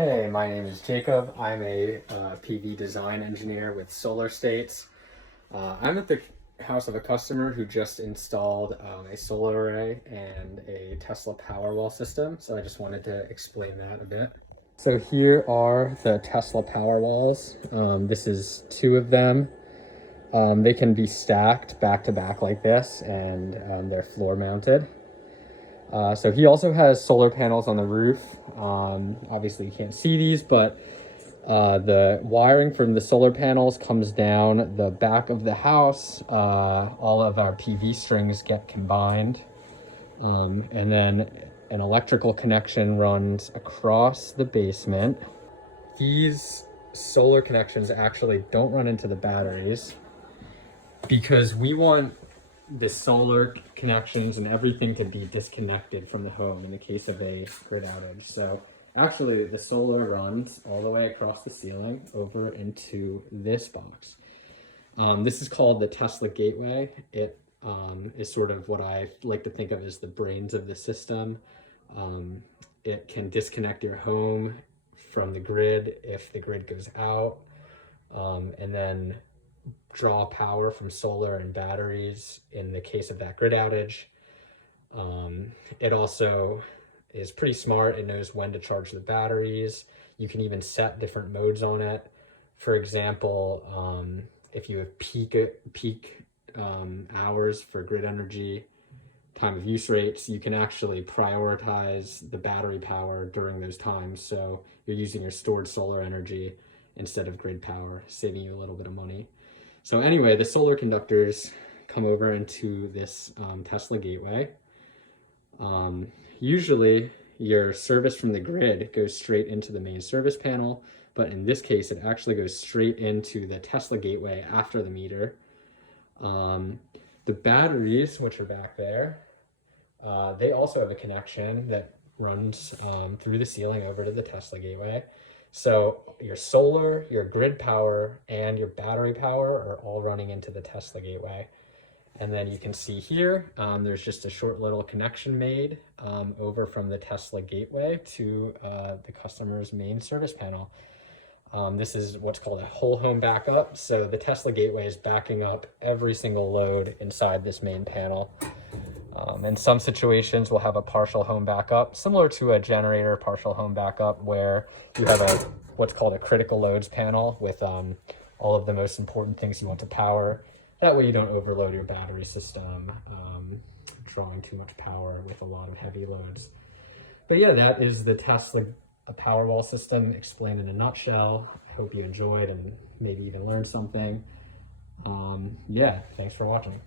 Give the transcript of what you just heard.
Hey, my name is Jacob. I'm a PV design engineer with Solar States. I'm at the house of a customer who just installed a solar array and a Tesla Powerwall system, so I just wanted to explain that a bit. So here are the Tesla Powerwalls. This is two of them. They can be stacked back to back like this, and they're floor mounted. So he also has solar panels on the roof. Obviously you can't see these, but the wiring from the solar panels comes down the back of the house. All of our PV strings get combined. And then an electrical connection runs across the basement. These solar connections actually don't run into the batteries because we want the solar connections and everything to be disconnected from the home in the case of a grid outage. So actually the solar runs all the way across the ceiling over into this box. This is called the Tesla Gateway. It is sort of what I like to think of as the brains of the system. It can disconnect your home from the grid if the grid goes out, and then draw power from solar and batteries in the case of that grid outage. It also is pretty smart. It knows when to charge the batteries. You can even set different modes on it. For example, if you have peak hours for grid energy, time of use rates, you can actually prioritize the battery power during those times. So you're using your stored solar energy instead of grid power, saving you a little bit of money. So anyway, the solar conductors come over into this Tesla Gateway. Usually your service from the grid goes straight into the main service panel, but in this case, it actually goes straight into the Tesla Gateway after the meter. The batteries, which are back there, they also have a connection that runs through the ceiling over to the Tesla Gateway. So your solar, your grid power, and your battery power are all running into the Tesla Gateway. And then you can see here, there's just a short little connection made over from the Tesla Gateway to the customer's main service panel. This is what's called a whole home backup. So the Tesla Gateway is backing up every single load inside this main panel. In some situations, we'll have a partial home backup, similar to a generator partial home backup, where you have what's called a critical loads panel with all of the most important things you want to power. That way you don't overload your battery system, drawing too much power with a lot of heavy loads. But yeah, that is the Tesla Powerwall system explained in a nutshell. I hope you enjoyed and maybe even learned something. Yeah, thanks for watching.